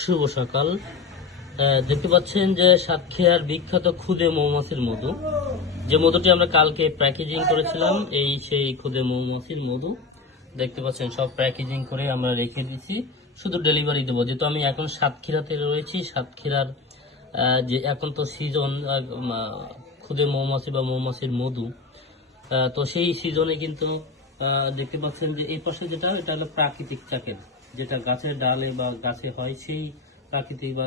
শুভ সকাল। দেখতে পাচ্ছেন যে সাতক্ষীরার বিখ্যাত খুদে মৌমাছির মধু, যে মধুটি আমরা কালকে প্যাকেজিং করেছিলাম, এই সেই খুদে মৌমাছির মধু দেখতে পাচ্ছেন। সব প্যাকেজিং করে আমরা রেখে দিয়েছি, শুধু ডেলিভারি দেবো। যেহেতু আমি এখন সাতক্ষীরাতে রয়েছি, সাতক্ষীরার যে এখন তো সিজন খুদে মৌমাছি বা মৌমাছির মধু, তো সেই সিজনে কিন্তু দেখতে পাচ্ছেন যে এই পাশে যেটা, এটা হলো প্রাকৃতিক চাকের, যেটা গাছের ডালে বা গাছে হয়, সেই প্রাকৃতিক বা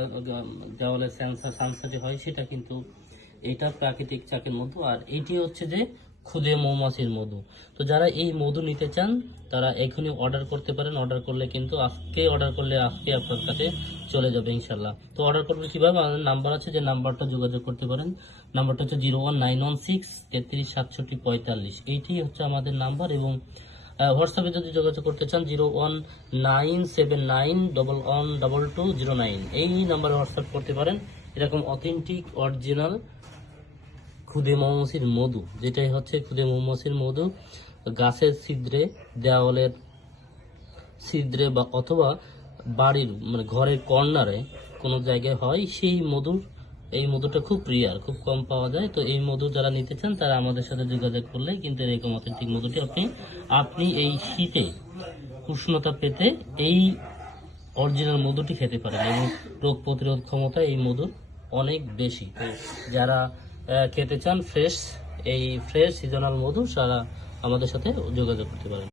দেওয়ালে সানসেটে হয়, সেটা কিন্তু এটা প্রাকৃতিক চাকের মধু। আর এইটি হচ্ছে যে খুদে মৌমাছির মধু। তো যারা এই মধু নিতে চান তারা এখনই অর্ডার করতে পারেন। অর্ডার করলে কিন্তু আজকে অর্ডার করলে আজকে আপনার কাছে চলে যাবে ইনশাল্লাহ। তো অর্ডার করবেন কিভাবে? আমাদের নাম্বার আছে, যে নাম্বারটা যোগাযোগ করতে পারেন। নাম্বারটা হচ্ছে 01916 336745। এইটি হচ্ছে আমাদের নাম্বার। এবং হোয়াটসঅ্যাপে যদি যোগাযোগ করতে চান 01979112209, এই নাম্বারে হোয়াটসঅ্যাপ করতে পারেন। এরকম অথেন্টিক অরিজিনাল খুদে মৌমাছির মধু, যেটাই হচ্ছে খুদে মৌমাছির মধু, গাছের ছিদ্রে, দেওয়ালের ছিদ্রে বা অথবা বাড়ির মানে ঘরের কর্নারে কোনো জায়গায় হয়, সেই মধুর, এই মধুটা খুব রিয়ার, খুব কম পাওয়া যায়। তো এই মধু যারা নিতে চান তারা আমাদের সাথে যোগাযোগ করলে কিন্তু এরকম অথেন্টিক মধুটি আপনি এই শীতে উষ্ণতা পেতে এই অরিজিনাল মধুটি খেতে পারেন। এবং রোগ প্রতিরোধ ক্ষমতা এই মধুর অনেক বেশি। তো যারা খেতে চান ফ্রেশ, এই ফ্রেশ সিজনাল মধু, তারা আমাদের সাথে যোগাযোগ করতে পারেন।